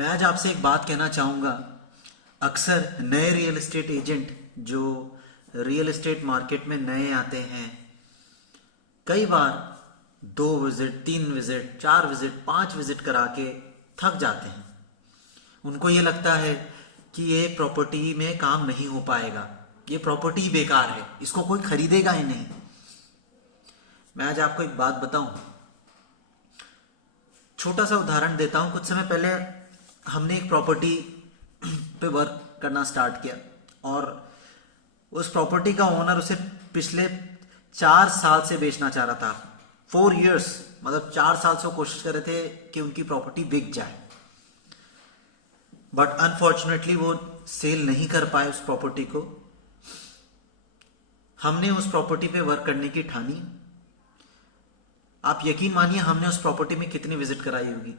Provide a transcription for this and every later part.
मैं आज आपसे एक बात कहना चाहूँगा। अक्सर नए रियल एस्टेट एजेंट जो रियल एस्टेट मार्केट में नए आते हैं, कई बार 2 विजिट, 3 विजिट, 4 विजिट, 5 विजिट करा के थक जाते हैं। उनको ये लगता है कि ये प्रॉपर्टी में काम नहीं हो पाएगा, ये प्रॉपर्टी बेकार है, इसको कोई खरीदेगा ही नहीं। मैं आज आपको एक बात बताऊं, छोटा सा उदाहरण देता हूं। कुछ समय पहले हमने एक प्रॉपर्टी पे वर्क करना स्टार्ट किया और उस प्रॉपर्टी का ओनर उसे पिछले 4 साल से बेचना चाह रहा था। 4 years, मतलब 4 साल से वो कोशिश कर रहे थे कि उनकी प्रॉपर्टी बिक जाए, बट अनफॉर्चुनेटली वो सेल नहीं कर पाए उस प्रॉपर्टी को। हमने उस प्रॉपर्टी पे वर्क करने की ठानी। आप यकीन मानिए, हमने उस प्रॉपर्टी में कितनी विजिट कराई होगी?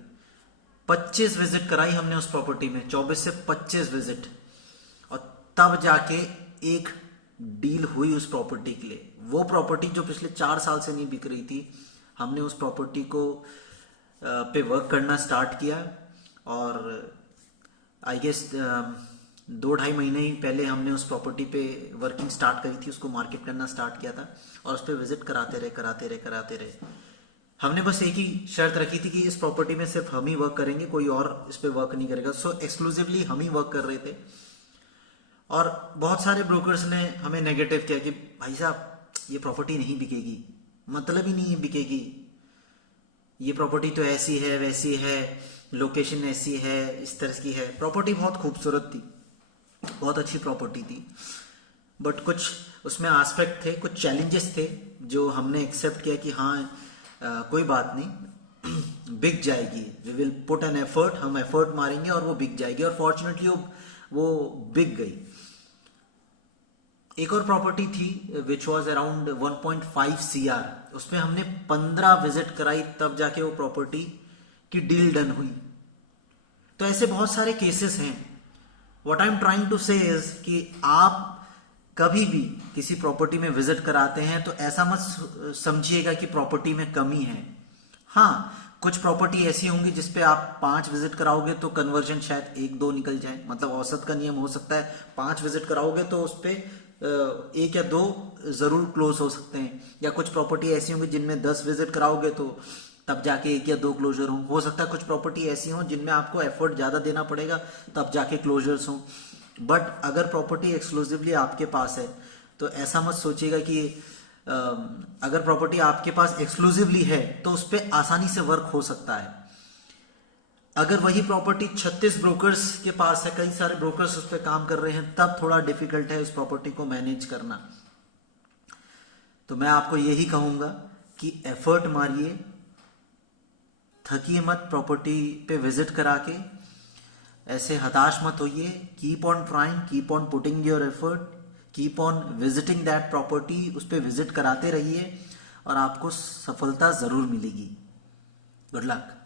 25 विजिट कराई हमने उस प्रॉपर्टी में, 24 से 25 विजिट, और तब जाके एक डील हुई उस प्रॉपर्टी के लिए। वो प्रॉपर्टी जो पिछले 4 साल से नहीं बिक रही थी, हमने उस प्रॉपर्टी को पे वर्क करना स्टार्ट किया और आई गेस 2-2.5 महीने ही पहले हमने उस प्रॉपर्टी पे वर्किंग स्टार्ट करी थी, उसको मार्केट करना स्टार्ट किया था और उस पर विजिट कराते रहे। हमने बस एक ही शर्त रखी थी कि इस प्रॉपर्टी में सिर्फ हम ही वर्क करेंगे, कोई और इस पे वर्क नहीं करेगा। सो एक्सक्लूसिवली हम ही वर्क कर रहे थे। और बहुत सारे ब्रोकर्स ने हमें नेगेटिव किया कि भाई साहब, ये प्रॉपर्टी नहीं बिकेगी, मतलब ही नहीं बिकेगी, ये प्रॉपर्टी तो ऐसी है वैसी है, लोकेशन ऐसी है, इस तरह की है। प्रॉपर्टी बहुत खूबसूरत थी, बहुत अच्छी प्रॉपर्टी थी, बट कुछ उसमें एस्पेक्ट थे, कुछ चैलेंजेस थे जो हमने एक्सेप्ट किया कि हाँ कोई बात नहीं, बिक जाएगी। We will put an effort, हम एफर्ट मारेंगे और वो बिक जाएगी। और फॉर्चुनेटली वो बिक गई। एक और प्रॉपर्टी थी विच वॉज अराउंड 1.5 CR, उसमें हमने 15 विजिट कराई, तब जाके वो प्रॉपर्टी की डील डन हुई। तो ऐसे बहुत सारे केसेस हैं। What I am trying to say is कि आप कभी भी किसी प्रॉपर्टी में विजिट कराते हैं तो ऐसा मत समझिएगा कि प्रॉपर्टी में कमी है। हाँ, कुछ प्रॉपर्टी ऐसी होंगी जिसपे आप 5 विजिट कराओगे तो कन्वर्जन शायद 1-2 निकल जाए, मतलब औसत का नियम हो सकता है 5 विजिट कराओगे तो उस पे 1 या 2 जरूर क्लोज हो सकते हैं। या कुछ प्रॉपर्टी ऐसी होंगी जिनमें 10 विजिट कराओगे तो तब जाके 1 या 2 क्लोजर हो सकता है कुछ प्रॉपर्टी ऐसी हो जिनमें आपको एफर्ट ज्यादा देना पड़ेगा, तब जाके क्लोजर्स हो। बट अगर प्रॉपर्टी एक्सक्लूसिवली आपके पास है तो ऐसा मत सोचिएगा कि अगर प्रॉपर्टी आपके पास एक्सक्लूसिवली है तो उस पर आसानी से वर्क हो सकता है। अगर वही प्रॉपर्टी 36 ब्रोकर्स के पास है, कई सारे ब्रोकर्स उस पर काम कर रहे हैं, तब थोड़ा डिफिकल्ट है उस प्रॉपर्टी को मैनेज करना। तो मैं आपको यही कहूंगा कि एफर्ट मारिए, थकिए मत प्रॉपर्टी पे विजिट करा के, ऐसे हताश मत होइए। Keep on trying, keep on putting your effort, keep on visiting that property, उस पर विजिट कराते रहिए और आपको सफलता जरूर मिलेगी। Good luck.